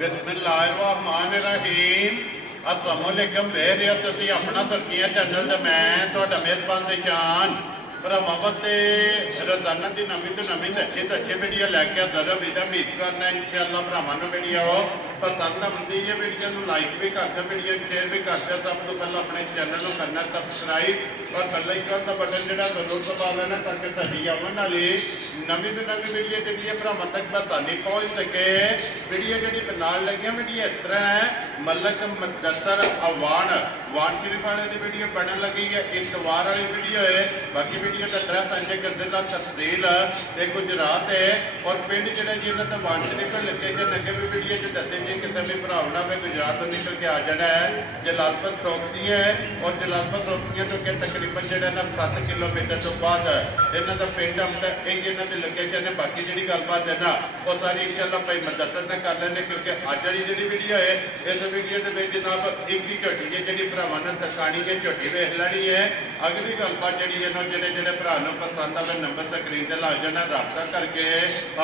बिस्मिल्लाहिर्रहमानिर्रहीम। अस्सलाम वालेकुम। वेरियत तुसीं अपना सुर्खियां चैनल ते मैं तुहाडा मेज़बान दी जान भरावां वास्ते रोज़ाना की नवीं तो नवीं अच्छी वीडियो लैके जरूर उम्मीद करना इंशाअल्लाह भरावां नूं वीडियो पसंद आती है। वीडियो को लाइक भी करते, वीडियो शेयर भी करते। सब तो पहले अपने चैनल को करना सबसक्राइब और बेल आइकन का बटन जो जरूर दबा लेना ताकि साडी आने वाली नवीं तो नवीं वीडियो जी भरावां तक आसानी पहुँच सके। वीडियो जी नाल लगी वीडियो इस तरह है, मलक मुदस्सर अवान वान शरीफ वाले की वीडियो बनने लगी है, इतवार वाली वीडियो है। बाकी वीडियो का एड्रैस है कि जिला तहसील गुजरात है और पिंड जो जिन्होंने वान शरीफ लोकेशन अगे भी वीडियो च दसे जी किसी भी भरावना में गुजरात तो निकल के आ जाना है। जलालपुर सौखतियाँ है और जलालपुर सौखतियाँ तो कि तकरीबन जो 7 किलोमीटर तो बाद इन्हों का पिंड आता है, इन्हों की लोकेशन है। बाकी जी गलबात है ना वो सारी इंशाअल्लाह भाई मुदस्सर ने कर लेंगे क्योंकि अज वाली जी वीडियो है इस वीडियो के जनाब एक ही झोटी है जी भरावां ने दसानी है, झोटी वेख लैनी है। अगली गलबात जी जो भरा पसंद आए नंबर स्क्रीन से ला जाना, रब्ता करके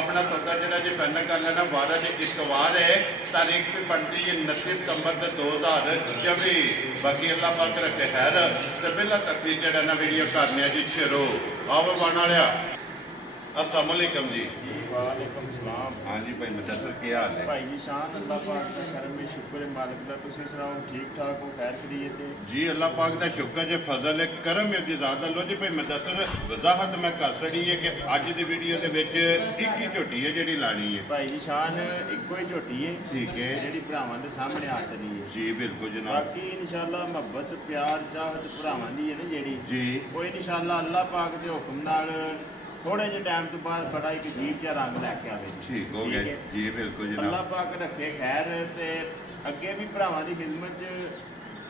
अपना सौदा जो जी फाइनल कर लेना। 12 जी इतवार है, तारीख भी बनती है 29 सितंबर 2024। बाकी अल्लाह पाक रखे खैर तो पहला तकलीफ जो ना वीडियो करने जी शुरू आओ बन वाले। अस्सलाम वालेकुम जी। वालेकुम सलाम। हाँ जी भाई मुदस्सर क्या हाल है? भाई जी शान अल्लाह पाक का करम है, शुक्र है मालिक दा। तुसीं सुनाओ ठीक ठाक हो, खैर खैरियत है? जी अल्लाह पाक का शुक्र है, फजल है, करम है ज़्यादा। लो जी भाई मुदस्सर वजाहत मैं कर छड़ी है कि अज की वीडियो के एक ही झोटी है जी लानी है। भाई जी शान इको ही झोटी है, ठीक है, जी भरावां दे सामने आ चली है। जी बिल्कुल जनाब। बाकी इंशाअल्लाह मोहब्बत प्यार चाहत भरावां दी है ना जी कोई इंशाअल्लाह अल्लाह पाक के हुक्म नाल थोड़े जे टाइम तो बाद बड़ा एक अजीब जहा रंग लैके आवे। ठीक हो गया जी बिल्कुल जनाब। अल्लाह पाक रखे खैर ते अगे भी भरावां दी खिदमत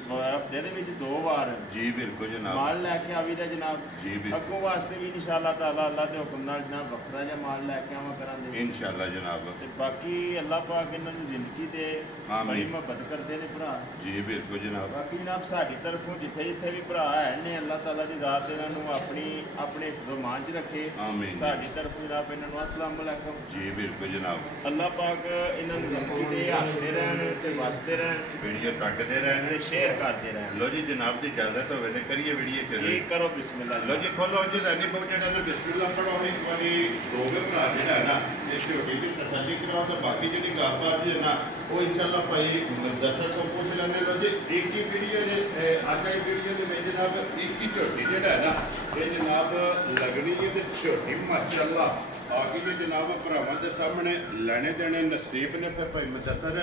हफ्ते दे विच 2 बार जी बिल्कुल जनाब माल लैके आवीदा जनाब। जी अगों वास्ते भी इंशाअल्लाह ताला अल्लाह के हुक्म नाल जनाब वखरा जिहा माल लैके आवा करांगे इंशाअल्लाह जनाब। ते बाकी अल्लाह पाक इन्हां नूं जिंदगी दे बड़ी मोहब्बत करदे ने भरा जी बिल्कुल जनाब। बाकी जनाब साडी तरफों जिथे जिथे भी भरा है ने अल्लाह ताला दी रात इन्हां नूं अपनी अपने रोमान च रखे। आमीन। साडी तरफों जनाब इन्हां नूं अस्सलाम वालेकुम जी बिल्कुल जनाब। अल्लाह पाक इन्हां नूं जिंदगी दे हੱਸਦੇ रहन ते वसदे रहन, वीडियो तकते रहन ते शेयर करते रहन। लो जी जनाब की इजाजत हो करिए वीडियो शुरू। जी करो बिस्मिल्लाह। लो जी खोलो जी सैनी बहुत जो बिस्मिल्लाह पढ़ो एक बार दोगे भरा जो है ना इस झोटी की तसल्ली कराओ तो बाकी जी गलबात जो है ना वो इंशाअल्लाह भाई मुदस्सर को पूछ लेने। लो जी एक ही वीडियो अज की वीडियो में जनाब इसकी झोटी जो है ना ये जनाब लगनी है तो झोटी माशाअल्लाह आगे जी जनाब भरावां के सामने लेने देने नसीब ने फिर भाई मुदस्सर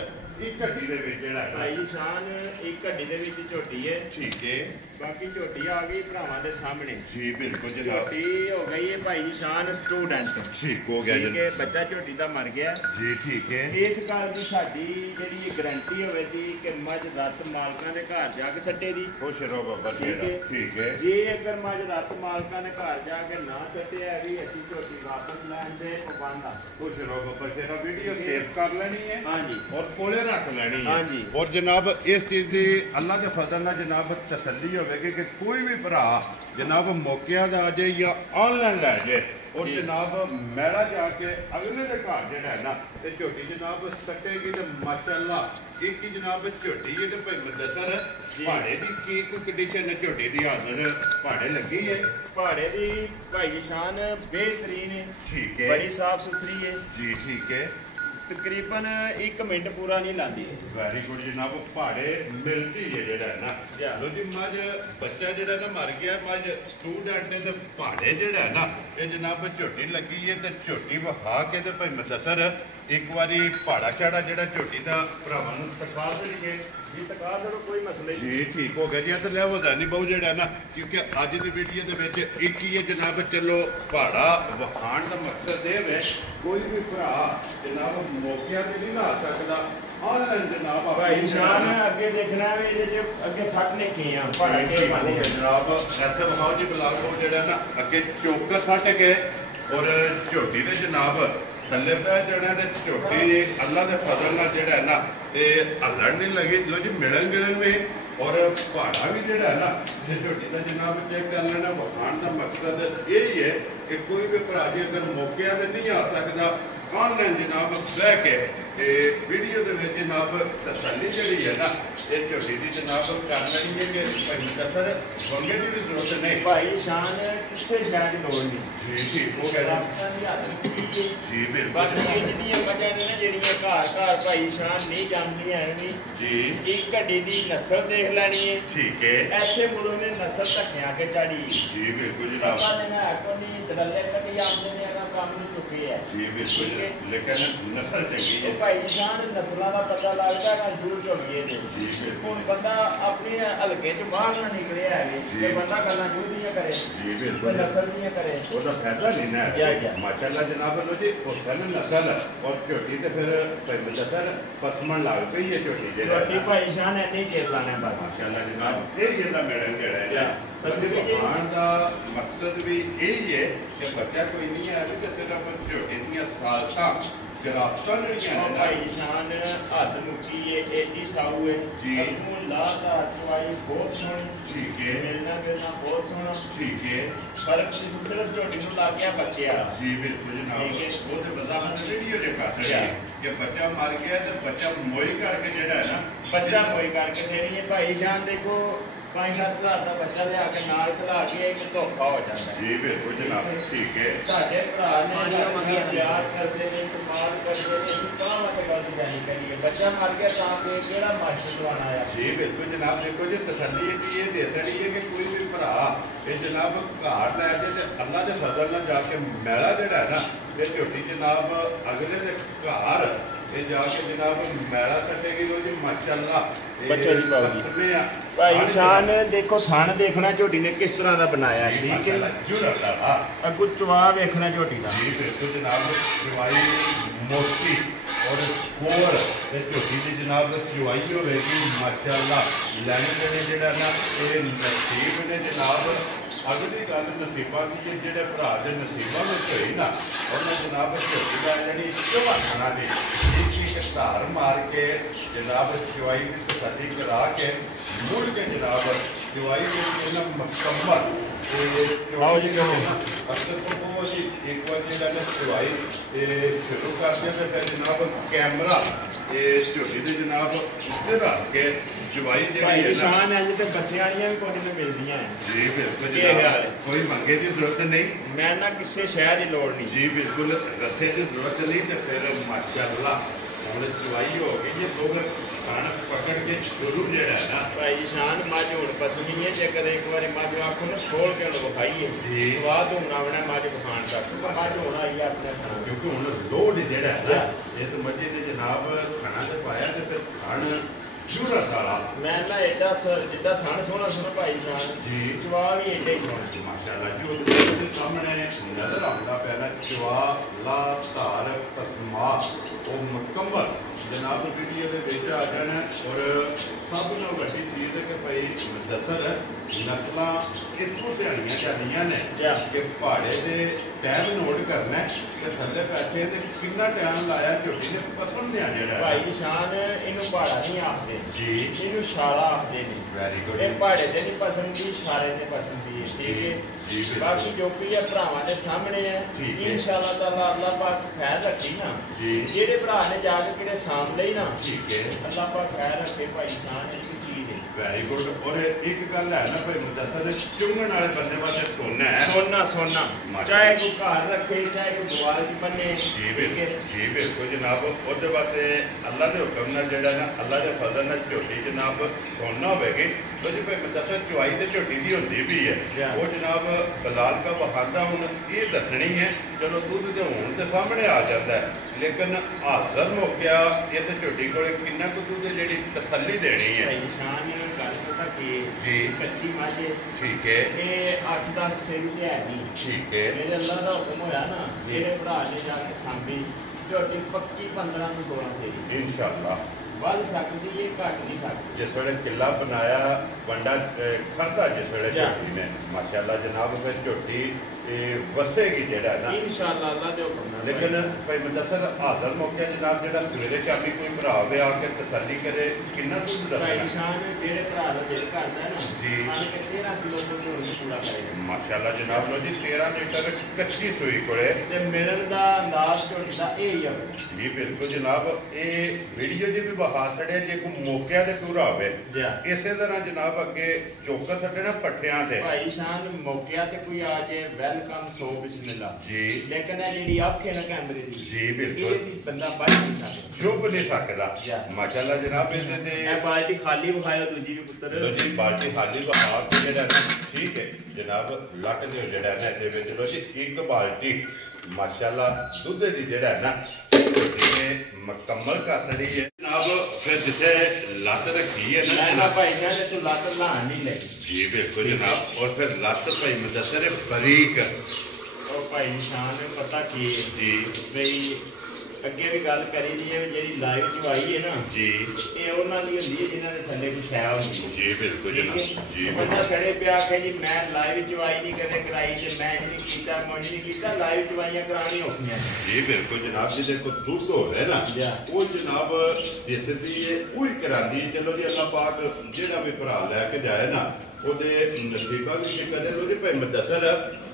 एक घड़ी दे विच जेड़ा भाई शान एक घड़ी दे विच झोटी है। ठीक है, बाकी झोटी आ गई भरावां दे सामने जी बिल्कुल जनाब। झोटी हो गई है भाई शान स्टूडेंट। ठीक हो गया ठीक है, बच्चा झोटी दा मर गया जी। ठीक है, इस गल की साडी जेहड़ी गारंटी होवेगी कि मझ रत मालकां दे घर जाके सट्टे दी। खुश रहो बाबा तेरा। ठीक है, जे अगर मझ रत मालकां दे घर जाके ना सट्टिया भी असीं झोटी वापस लैण दे पाबंद आ। खुश रहो बाबा तेरा। वीडियो सेव कर लेनी है हाँ जी और कोले रख लेनी है। हाँ जी। और जनाब इस चीज़ की अल्लाह के फजल नाल जनाब तसल्ली होगी कि कोई भी भरा जनाब मौके आ जाए या ऑनलाइन लै जाए और जनाब मैला जाके अगले के घर जो है ना ये झोटी जनाब सटेगी तो माशाअल्लाह एक ही जनाब झोटी है तो भाई मुदस्सर भाड़े की की कोई कंडीशन है झोटी की हाजिर भाड़े लगी है? भाड़े की भाई शान बेहतरीन है। ठीक है, बड़ी साफ सुथरी है जी। ठीक है, तकरीबन 1 मिनट पूरा नहीं लाती। वेरी गुड जनाब। भाड़े मिलती है जो है ना। लो जी मज बच्चा जो ना मर गया मज स्टूडेंट है तो भाड़े जो है ना ये जनाब झोटी लगी है तो झोटी वहा के तो भाई मुदस्सर एक बारी भाड़ा शाड़ा जो झोटी का भरावां नूं तका देंगे जी। तका सको कोई मसला जी। ठीक हो गया जी। तो लै हो जानी बहु जो है ना क्योंकि अज की वीडियो के एक ही है जनाब। चलो भाड़ा वखाण का मकसद ये है कोई भी भरा जनाब मौके से नहीं ला सकता ऑनलाइन जनाब भाई शान अगे देखना है अगे फट ने किए भाड़ा के पाने जनाब ऐसे बखाओ जी बिलाल को जो ना अगे चौकर फट गए और झोटी ने जनाब थले पै जाना झोटी अल्लाह के फजल नाल जो है ना ये हलन नहीं लगी। लो जी मिलन गिलन में और भाड़ा भी जो है ना ये झोटी का जनाब चेक कर लेना। वखाण का मकसद यही है कि कोई भी भरा जी अगर मौके से नहीं आ सकता ऑनलाइन जनाब बह के ਤੇ ਵੀਡੀਓ ਦੇ ਵਿੱਚ ਜਨਾਬ ਤਸੱਲੀ ਜਿਹੜੀ ਹੈ ਨਾ ਇਹ ਝੋਟੀ ਦੀ ਜਨਾਬ ਕਰ ਲੈਣੀ ਹੈ ਕਿ ਭਾਈ ਮੁਦੱਸਰ ਬੰਗੇ ਦੀ ਵੀ ਜ਼ਰੂਰਤ ਨਹੀਂ ਭਾਈ ਸ਼ਾਨ ਕਿਸੇ ਸ਼ਾਇਦ ਲੋੜ ਨਹੀਂ ਜੀ ਜੀ ਉਹ ਕਹਿੰਦੇ ਜੀ ਬਿਲਕੁਲ ਬਾਕੀ ਜਿਹੜੀਆਂ ਮੱਝਾਂ ਨੇ ਨਾ ਜਿਹੜੀਆਂ ਘਰ ਘਰ ਭਾਈ ਸ਼ਾਨ ਨਹੀਂ ਜਾਂਦੀਆਂ ਐਵੇਂ ਜੀ ਇੱਕ ਘੜੀ ਦੀ ਨਸਲ ਦੇਖ ਲੈਣੀ ਹੈ ਠੀਕ ਹੈ ਐਸੇ ਮੁੰਡੋਂ ਨੇ ਨਸਲ ਧੱਕਿਆ ਕੇ ਚਾੜੀ ਜੀ ਬਿਲਕੁਲ ਜਨਾਬ ਪਤਾ ਨਹੀਂ ਨਾ ਕੋਈ ਦਲੱਲੇ ਕਦੀ ਆਉਂਦੇ ਨੇ ਨਾ ਕੰਮ ਨਹੀਂ ਚੁੱਕੇ ਹੈ ਜੀ ਬਿਲਕੁਲ ਲੇਕਿਨ ਨਸਲ ਚੰਗੀ ਹੈ ਭਾਈ ਸ਼ਾਨ ਨਸਲਾਂ ਦਾ ਪਤਾ ਲੱਗਦਾ ਨਾ ਜੂਰ ਝੋਲੀਏ ਤੇ ਜੀ ਬਿਲਕੁਲ ਹੁਣ ਬੰਦਾ ਆਪਣੇ ਹਲਕੇ ਚ ਬਾਹਰ ਨਾ ਨਿਕਲਿਆ ਹੈ ਕਿ ਬੰਦਾ ਗੱਲਾਂ ਜੂਦੀਆਂ ਕਰੇ ਜੀ ਕੋਈ ਬਿਲਕੁਲ ਨਸਲ ਦੀਆਂ ਕਰੇ ਉਹਦਾ ਫਾਇਦਾ ਨਹੀਂ ਨਾ ਕਿਆ? ਮਾਸ਼ਾਅੱਲਾ ਜਨਾਬ ਲੋ ਜੀ ਉਹ ਸਨ ਨਸਲ ਔਰ ਝੋਟੀ ਤੇ ਫਿਰ ਭਾਈ ਮੁਦੱਸਰ ਪਸਮਣ ਲੱਗ ਪਈ ਹੈ ਝੋਟੀ ਜਿਹੜਾ ਰੋਟੀ ਭਾਈ ਸ਼ਾਨ ਐਨੇ ਚੇਰ ਲਾਣਾ ਬਸ ਮਾਸ਼ਾਅੱਲਾ ਜਨਾਬ ਇਹ ਇਹਦਾ ਮਿਲਣ ਜਿਹੜਾ ਹੈ ਅਸੀਂ ਭਗਵਾਨ ਦਾ ਮਕਸਦ ਵੀ ਇਹ ਹੈ ਕਿ ਬੱਚਾ ਕੋਈ ਨਹੀਂ ਹੈ ਕਿ ਸਿਰਫ ਝੋਟੀ ਦੀਆਂ ਸਾਲਤਾਂ ਗਰਾਫਤਾਂ ਜਿਹੜੀਆਂ ਨੇ ਨਾ ਭਾਈ ਸ਼ਾਨ ਹੱਥ ਮੁੱਕੀ ਹੈ ਏਡੀ ਸਾਊ ਹੈ ਜੀ। ਨੂੰ ਲਾ ਦਾ ਚਵਾਈ ਬਹੁਤ ਸੋਹਣੀ ਠੀਕ ਹੈ ਮਿਲਣਾ ਬਹੁਤ ਸੋਹਣਾ ਠੀਕ ਹੈ ਫਰਕ ਸਿਰਫ ਝੋਟੀ ਨੂੰ ਲੱਗ ਗਿਆ ਬੱਚੇ ਵਾਲਾ ਜੀ ਬਿਲਕੁਲ ਜਨਾਬ ਠੀਕ ਹੈ। ਉਹਦੇ ਵਜ਼ਾਹਤ ਵੀਡੀਓ ਦੇ ਕਰ ਰਿਹਾ ਕਿ ਬੱਚਾ ਮਰ ਗਿਆ ਤੇ ਬੱਚਾ ਮੋਈ ਕਰਕੇ ਜਿਹੜਾ ਹੈ ਨਾ ਬੱਚਾ ਕੋਈ ਕਰਕੇ ਦੇਣੀ ਹੈ ਭਾਈ ਜਾਨ ਦੇਖੋ 5-7 ਹਜ਼ਾਰ ਦਾ ਬੱਚਾ ਲਿਆ ਕੇ ਨਾਲ ਖਲਾ ਕੇ ਇੱਕ ਧੋਖਾ ਹੋ ਜਾਂਦਾ ਜੀ ਬਿਲਕੁਲ ਜਨਾਬ ਠੀਕ ਹੈ ਸਾਡੇ ਭਰਾ ਨੇ ਪਿਆਰ ਕਰਦੇ ਨੇ ਕਮਾਲ ਕਰਦੇ ਨੇ ਅਸੀਂ ਤਾਂ ਮਤ ਗਲਤ ਜਾਣੀ ਕਰੀਏ ਬੱਚਾ ਮਰ ਗਿਆ ਤਾਂ ਤੇ ਕਿਹੜਾ ਮਾਸਟਰ ਦਵਾਣਾ ਆ ਜੀ ਬਿਲਕੁਲ ਜਨਾਬ ਦੇਖੋ ਜੀ ਤਸੱਲੀ ਇਹਦੀ ਇਹ ਦੇ ਸਕਦੀ ਹੈ ਕਿ ਕੋਈ ਵੀ ਭਰਾ ਇਹ ਜਨਾਬ ਘਾਟ ਲੈ ਕੇ ਤੇ ਅੱਲਾ ਦੇ ਫਜ਼ਲ ਨਾਲ ਜਾ ਕੇ ਮੈਲਾ ਜਿਹੜਾ ਹੈ ਨਾ ਇਹ ਝੋਟੀ ਜਨਾਬ ਅਗਲੇ ਦੇ ਘਰ ਇਹ ਜਾ ਕੇ ਜਨਾਬ ਮੈਲਾ ਸੱਟੇਗੀ ਲੋ ਜੀ ਮਾਸ਼ਾਅੱਲਾ ਬੱਚੇ ਦੀ ਬਾਬੀ ਆ ਭਾਈ ਸ਼ਾਨ ਦੇਖੋ ਥਣ ਦੇਖਣਾ ਝੋਟੀ ਨੇ ਕਿਸ ਤਰ੍ਹਾਂ ਦਾ ਬਣਾਇਆ ਠੀਕ ਹੈ ਜੁਰਾ ਅੱਗੂ ਚਵਾ ਵੇਖਣਾ ਝੋਟੀ ਦਾ ਜੀ ਬਿਲਕੁਲ ਜਨਾਬ ਜਵਾਈ ਮੋਟੀ ਔਰ ਕੋਰ ਤੇ ਝੋਟੀ ਦੀ ਜਨਾਬ ਜਵਾਈ ਹੋਵੇਗੀ ਮਾਸ਼ਾਅੱਲਾ ਲੈਣੇ ਦੇਣੇ ਜਿਹੜਾ ਨਾ ਇਹ ਨਸੀਬ ਨੇ ਜਨਾਬ ਅਗਲੀ ਗੱਲ ਨਸੀਬਾਂ ਦੀ ਜਿਹੜੇ ਭਰਾ ਦੇ ਨਸੀਬਾਂ ਵਿੱਚ ਹੋਈ ਨਾ ਉਹਨਾਂ ਜਨਾਬ ਝੋਟੀ ਦਾ ਜਿਹੜੀ ਚਵਾਖਾਨਾ ਨੇ ਇੱਕ ਧਾਰ ਮਾਰ ਕੇ ਜਨਾਬ ਜਵਾਈ ਦੀ ਤਸੱਲੀ ਕਰਾ ਕੇ ਮੁੜ ਕੇ ਜਨਾਬ ਜਵਾਈ ਦੇ ਇਹਨਾਂ ਮੁਕੰਮਲ ਆਓ ਜੀ ਕਿਉਂ ਅਸਲ ਤੋਂ ਜੀ ਇੱਕ ਵਾਰ ਜਿਹੜਾ ਨਾ ਜਵਾਈ ਸ਼ੁਰੂ ਕਰਦੇ ਤੇ ਫਿਰ ਜਨਾਬ ਕੈਮਰਾ ਇਹ ਝੋਟੀ ਦੇ ਜਨਾਬ ਉੱਤੇ ਰੱਖ ਕੇ ਜਵਾਈ ਜਿਹੜੀ ਹੈ ਨਾ ਸ਼ਾਨ ਹੈ ਜੀ ਤੇ ਬੱਚਿਆਂ ਵਾਲੀਆਂ ਵੀ ਕੋਈ ਨਾ ਮਿਲਦੀਆਂ ਜੀ ਬਿਲਕੁਲ ਕੀ ਹਾਲ ਜਨਾਬ ਹੈ? ਕੋਈ ਮੰਗੇ ਦੀ ਜ਼ਰੂਰਤ ਨਹੀਂ ਮੈਂ ਨਾ ਕਿਸੇ ਸ਼ਹਿਰ ਦੀ ਲੋੜ ਨਹੀਂ ਜੀ ਬਿਲਕੁਲ ਰਸੇ ਦੀ ਜ਼ਰੂਰਤ ਨਹੀਂ ਤੇ ਫਿਰ ਮਾਸ਼ਾਅੱਲਾ ਹੁਣ ਜਵਾਈ ਹੋ ਗਈ ਜੇ ਲੋਕ ਖਾਣ ਪਕੜ ਕੇ ਸ਼ੁਰੂ ਜਿਹੜਾ ਹੈ ਨਾ ਭਾਈ ਸ਼ਾਨ ਮੱਝ ਹੁਣ ਪਸੰਦੀ ਹੈ ਜੇ ਕਦੇ ਇੱਕ ਵਾਰੀ ਮੱਝ ਆਖੋ ਨਾ ਖੋਲ ਕੇ ਉਹਨੂੰ ਵਿਖਾਈਏ ਜੀ। ਸਵਾਦ ਹੋਣਾ ਬਣਾ ਮੱਝ ਵਿਖਾਣ ਤੱਕ ਮੱਝ ਹੋਣਾ ਆਈ ਆਪਣੇ ਖਾਣਾ ਕਿਉਂਕਿ ਹੁਣ ਲੋਡ ਜਿਹੜਾ ਹੈ ਨਾ ਇਹ ਤਾਂ ਮੱਝੇ ਨੇ ਜਨਾਬ ਖਾਣਾ ਤੇ ਪਾਇਆ ਤੇ ਫਿਰ ਖਾਣ ਜੂਰਾ ਸਾਰਾ ਮੈਂ ਨਾ ਐਡਾ ਜਿੱਦਾਂ ਥਣ ਸੋਹਣਾ ਸੋਹਣਾ ਭਾਈ ਸ਼ਾਨ ਜੀ। ਜਵਾਬ ਹੀ ਐਡਾ ਹੀ ਸੋਹਣਾ ਮਾਸ਼ਾਅੱਲਾ ਜੀ ਉਹਦੇ ਸਾਹਮਣੇ ਨਜ਼ਰ ਆਉਂਦਾ ਪਿਆ ਨਾ ਜਵਾ ਲਾ ਧਾਰ ਤਸਮਾ ਉਹ ਮੁਕੰਮਲ ਜਨਾਬ ਵੀਡੀਓ ਦੇ ਵਿੱਚ ਆ ਜਾਣਾ ਔਰ ਸਭ ਤੋਂ ਵੱਡੀ ਚੀਜ਼ ਹੈ ਕਿ ਭਾਈ ਮੁਦੱਸਰ ਨਸਲਾਂ ਕਿੱਥੋਂ ਸਿਆਣੀਆਂ ਜਾਂਦੀਆਂ ਨੇ ਕਿ ਪਹਾੜੇ ਦੇ ਟਾਈਮ ਨੋਟ ਕਰਨਾ ਤੇ ਥੱਲੇ ਬੈਠੇ ਤੇ ਕਿੰਨਾ ਟਾਈਮ ਲਾਇਆ ਝੋਟੀ ਨੇ ਪਸੰਦ ਆ ਜਿਹੜਾ ਭਾਈ ਸ਼ਾਨ ਇਹਨੂੰ ਪਹਾੜਾ ਨਹੀਂ ਆਖਦੇ ਜੀ ਇਹਨੂੰ ਛਾਲਾ ਆਖਦੇ ਨੇ ਵੈਰੀ ਗੁੱਡ ਇਹ ਪਹਾੜੇ ਦੇ ਨਹੀਂ ਪਸੰਦੀ ਛਾਲੇ ਦੇ ਪਸੰਦੀ ਹੈ ਠੀਕ ਹੈ ਜੀ ਬਾਕੀ ਜੋ ਵੀ ਹੈ ਭਰਾਵਾਂ ਦੇ ਸਾਹਮਣੇ ਹੈ ਠੀਕ ਹੈ। ਇਨਸ਼ਾਅੱਲਾ ਤਾਲਾ ਅੱਲਾਹ ਪਾਕ ਖੈਰ ਰੱਖੀ ਨਾ ਜੀ। ਜਿਹੜੇ ਭਰਾ ਨੇ ਜਾ ਕੇ ਕਿਹੜੇ ਸਾਹਮਣੇ ਹੀ ਨਾ ਠੀਕ ਹੈ ਅੱਲਾਹ ਪਾਕ ਖੈਰ ਰੱਖੇ ਭਾਈ ਸ਼ਾਨ ਇਹ ਚੀਜ਼ ਹੈ ਵੈਰੀ ਗੁੱਡ ਔਰ ਇੱਕ ਗੱਲ ਹੈ ਨਾ ਭਾਈ ਮੁਦੱਸਰ ਦੇ ਚੁੰਗਣ ਵਾਲੇ ਬੰਦੇ ਵਾਸਤੇ ਸੋਨਾ ਹੈ ਸੋਨਾ ਸੋਨਾ ਮਾਸ਼ਾ ਚਾਹੇ ਕੋਈ ਘਰ ਰੱਖੇ ਚਾਹੇ ਕੋਈ ਦੁਆਰ ਦੀ ਬੰਨੇ ਜੀ ਬਿਲਕੁਲ ਜਨਾਬ ਉਹਦੇ ਵਾਸਤੇ ਅੱਲਾ ਦੇ ਹੁਕਮ ਨਾਲ ਜਿਹੜਾ ਨਾ ਅੱਲਾ ਦੇ ਫਜ਼ਲ ਨਾਲ ਝੋਟੀ ਜਨਾਬ ਸੋਨਾ ਹੋਵੇਗੀ ਉਹਦੀ ਭਾਈ ਮੁਦੱਸਰ ਚੁਆਈ ਤੇ ਝੋਟੀ ਦੀ ਹੁੰਦੀ ਵੀ ਹੈ ਉਹ ਜਨਾਬ ਬਲਾਲ ਦਾ ਵਹਾਦਾ ਹੁਣ ਇਹ ਦੱਸਣੀ ਹੈ ਚਲੋ ਦੁੱਧ ਦੇ ਹੋਣ ਤੇ ਸਾਹਮਣੇ ਆ ਜਾਂਦਾ ਹੈ ਲੇਕਿਨ ਹਾਜ਼ਰ ਮੌਕਿਆ ਇਸ ਝੋਟੀ ਕੋਲੇ ਕਿੰਨਾ ਕੁ ਦੁੱਧ ਜਿਹੜੀ ਤਸੱਲੀ ਦੇਣੀ ਹੈ ਭਾਈ ਸ਼ਾਨ ਨੇ ਗੱਲ ਪਤਾ ਕੀ ਜੀ ਕੱਚੀ ਮਾਝੇ ਠੀਕ ਹੈ ਇਹ 8-10 ਸੇਰੀ ਤੇ ਹੈ ਨਹੀਂ ਠੀਕ ਹੈ ਮੇਰੇ ਅੱਲਾਹ ਦਾ ਹੁਕਮ ਹੋਇਆ ਨਾ ਜੀ। ਜਿਹੜੇ ਭਰਾ ਨੇ ਜਾ ਕੇ ਸਾਂਭੀ ਝੋਟੀ ਪੱਕੀ 15 ਤੋਂ 16 ਸੇਰੀ ਇਨਸ਼ਾਅੱਲਾ ਵੱਧ ਸਕਦੀ ਹੈ ਘੱਟ ਨਹੀਂ ਸਕਦੀ ਜਿਸ ਵੇਲੇ ਕਿਲਾ ਬਣਾਇਆ ਵੰਡਾ ਖਰਦਾ ਜਿਸ ਵੇਲੇ ਜੀ। ਝੋਟੀ ਨੇ ਮਾਸ਼ਾਅੱਲਾ ਜਨਾਬ ਫਿਰ ਝੋਟੀ वसेगी जेड़ा ना इंशाअल्लाह अल्लाह दे हुक्म नाल। लेकिन भाई मुदस्सर हाज़र मौके जनाब जेड़ा सवेरे शामी कोई भरा वे आके तसल्ली करे किन्ना दूध दसना भाई शान तेरे भरा दा दिल करदा है ना जी मान के 13 किलो दूध होनी पूरा करेगा माशाअल्लाह जनाब लो जी 13 लीटर कच्ची सूई कोले ते मिलन दा अंदाज झोटी दा ए ही है जी बिल्कुल जनाब ये वीडियो जी भी बहा छड़े जे को मौके ते पूरा होवे इसे तरह जनाब अगे चौका छड़े ना पट्टियां ते भाई शान मौके ते कोई आ जाए वेलकम सो बिस्मिल्लाह जी लेकिन ये जेडी आंखें ना कैमरे दी जी बिल्कुल ये बंदा बच नहीं सकदा चुप नहीं सकदा माशाअल्लाह जनाब इहदे ते ए बाल्टी खाली विखायो दूजी भी पुत्र लो जी बाल्टी खाली बहा के जेड़ा ठीक है जनाब लट दे जेड़ा ना इहदे विच लो जी एक बाल्टी माशाअल्लाह दुध दी जेड़ा ना मुकम्मल कर रही है जनाब फिर जिसे लत रखी है ना भाई जान तू लत लान नहीं लगी जी बिल्कुल जनाब और फिर लत भाई मुदस्सर फरीक और भाई निशान पता की जी भाई अगे भी गल करी दी है जेडी लाइव च आई है ना जी ये उन्हां दी हुंदी है जिन्हां दे थल्ले कुछ है हुंदी जी बिल्कुल जनाब जी बंदा चढ़े पिया के जी मैं लाइव च आई नहीं कदे कराई ते मैं नहीं कीता मैं नहीं कीता लाइव च आईयां करानी होखियां जी बिल्कुल जनाब जी देखो दूध हो रहा है ना वो जनाब जिस दी वही करांदी चलो जी अल्लाह पाक जेड़ा भी भरा लैके जाए ना ਉਹਦੇ ਨਸੀਬਾਂ ਵਿੱਚ ਕਦੇ ਲੋਰੀ ਭਾਈ ਮੁਦੱਸਰ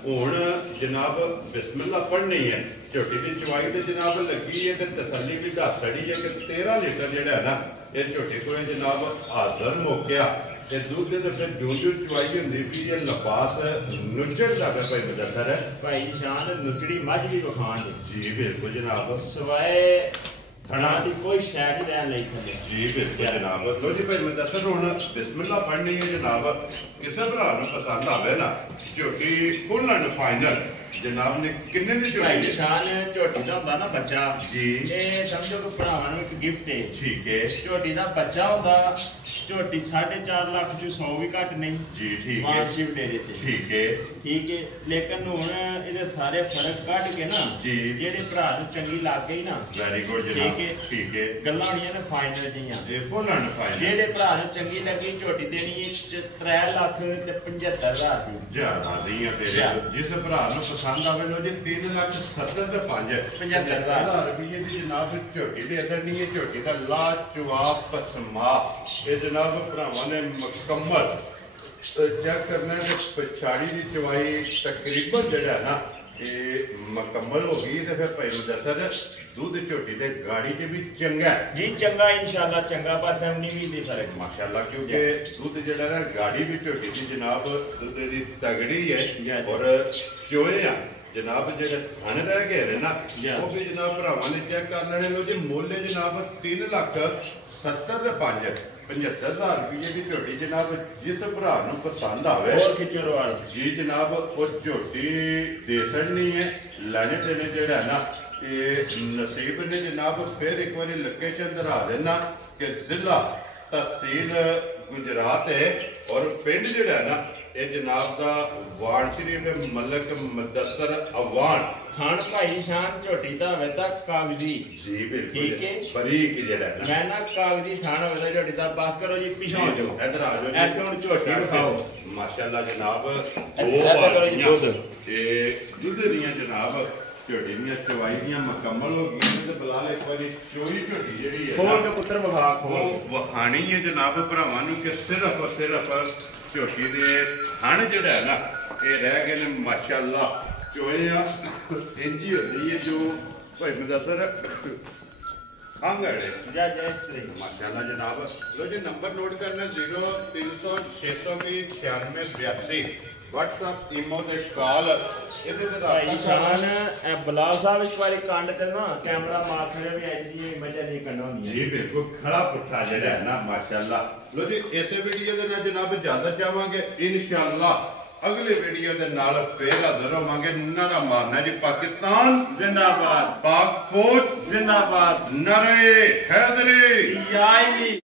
ਹੁਣ ਜਨਾਬ ਬਿਸਮਿਲ੍ਲਾ ਪੜ੍ਹਨੀ ਹੈ ਝੋਟੀ ਦੀ ਚਵਾਈ ਤੇ ਜਨਾਬ ਲੱਗੀ ਹੈ ਤੇ ਤਸੱਲੀ ਵੀ ਦੱਸ ਛੜੀ ਹੈ ਕਿ 13 ਲੀਟਰ ਜਿਹੜਾ ਹੈ ਨਾ ਇਹ ਝੋਟੀ ਕੋਲੇ ਜਨਾਬ ਹਾਜ਼ਰ ਮੌਕਿਆ ਤੇ ਦੁੱਧ ਦੇ ਫਿਰ ਜੂੰ ਚਵਾਈ ਹੁੰਦੀ ਵੀ ਇਹ ਲਬਾਸ ਨੁੱਚੜਦਾ ਪਿਆ ਭਾਈ ਮੁਦੱਸਰ ਭਾਈ ਸ਼ਾਨ ਨੁੱਚੜੀ ਮੱਝ ਵੀ ਵਿਖਾਣ ਜੀ ਬਿਲਕੁਲ ਜਨਾਬ ਸਵਾਏ खाना की कोई शय नहीं रहन लई थले जी बिल्कुल जनाब लो जी भाई मुदस्सर हुण बिस्मिल्लाह पढ़नी है जनाब किसे भरा नूं पसंद आवे ना झोटी फुल एंड फाइनल जनाब ने किन्ने दी झोटी भाई शान झोटी दा हुंदा ना बच्चा जी ये समझो कि भरावां नूं एक गिफ्ट है ठीक है झोटी दा बच्चा हुंदा झोटी 4.5 लाख जो 100 भी घट नहीं जी ठीक है वार्षिक दे देते ठीक है लेकिन हुण इहदे सारे फर्क कट के ना जी जेडे भरा नूं चंगी लग गई ना वेरी गुड जनाब ठीक है गल्लां होणियां ने फाइनल जियां ये फुल एंड फाइनल जेडे भरा नूं चंगी लगी झोटी देनी है 3 लाख ते 75,000 दी ज्यादा दी तेरे जिस भरा नूं पसंद आवे लो जी 3 लाख 70 ते 75,000 रुपये दी जनाब झोटी दे अंदर नहीं है झोटी दा लाजवाब पसमा ये जनाब भरावां ने मुकम्मल चेक करना है पछाड़ी की चवाई तकरीबन जड़ा ना ये मुकम्मल हो गई तो फिर भाई मुदस्सर दूध झोटी ते गाड़ी के भी चंगा जी चंगा इंशाल्लाह चंगा बस हम नहीं भी फर्क माशाल्लाह क्योंकि दूध जड़ा ना गाड़ी भी झोटी की जनाब दूध दी तगड़ी है और चोए आ जनाब जेडे थन रह गए ना वो भी जनाब भरावां ने चेक कर लेने लो जी मुल्ल जनाब 3 लाख 70 ते 75,000 रुपये की झोटी जनाब जिस भरा नूं पसंद आवे जी जनाब वो झोटी दे छड़नी है लैने देने जेड़ा ना ये नसीब ने जनाब फिर एक बार लोकेशन दरा देना कि जिला तहसील गुजरात है और पिंड जेड़ा ना ये जनाब दा वार्ड शरीफ मलक मुदस्सर अवान खान भाई शान झोटी दा होवे ता कागजी जी बिल्कुल ठीक है बरीक जेड़ा ना मैं ना कागजी खान होवे ता झोटी दा बस करो जी पीछे हो जाओ इधर आ जाओ ऐ हुन झोटी दिखाओ माशाल्लाह जनाब ऐ करो जी दूध ते दूध दियां जनाब झोटी दियां चवाई दियां मुकम्मल हो गई ते बिलाल एक बारी चोई झोटी जेड़ी है खोल के पुत्र विखा वो वखानी है जनाब भरावां नूं कि सिर्फ झोटी दे हण जेड़ा है ना ये रह गए ने माशाल्लाह चोया इंजी होती है जो भाई मुदस्सर आंगड़े माशाल्लाह जनाब लो जी नंबर नोट करना 0300 620 9682 व्हाट्सएप ईमो ते कॉल ਇਹਦੇ ਤੇ ਭਾਈ ਸ਼ਾਨ ਇਹ ਬਲਾਲ ਸਾਹਿਬ ਇੱਕ ਵਾਰੀ ਕੰਡ ਤੇ ਨਾ ਕੈਮਰਾ ਮਾਰ ਸਕਦੇ ਵੀ ਐਜੀ ਮਜ਼ਾ ਨਹੀਂ ਕਰਨਾ ਹੁੰਦੀ ਜੀ ਬਿਲਕੁਲ ਖੜਾ ਪੁੱਠਾ ਜਿਹੜਾ ਹੈ ਨਾ ਮਾਸ਼ਾਅੱਲਾ ਲੋ ਜੀ ਇਸੇ ਵੀਡੀਓ ਦੇ ਨਾਲ ਜਨਾਬ ਇਜਾਜ਼ਤ ਚਾਹਾਂਗੇ ਇਨਸ਼ਾਅੱਲਾ ਅਗਲੇ ਵੀਡੀਓ ਦੇ ਨਾਲ ਫੇਰ ਹਾਜ਼ਰ ਹੋਵਾਂਗੇ ਨਾਰਾ ਮਾਰਨਾ ਜੀ ਪਾਕਿਸਤਾਨ ਜ਼ਿੰਦਾਬਾਦ ਪਾਕ ਫੌਜ ਜ਼ਿੰਦਾਬਾਦ ਨਾਰੇ ਹੈਦਰੀ ਯਾ ਅਲੀ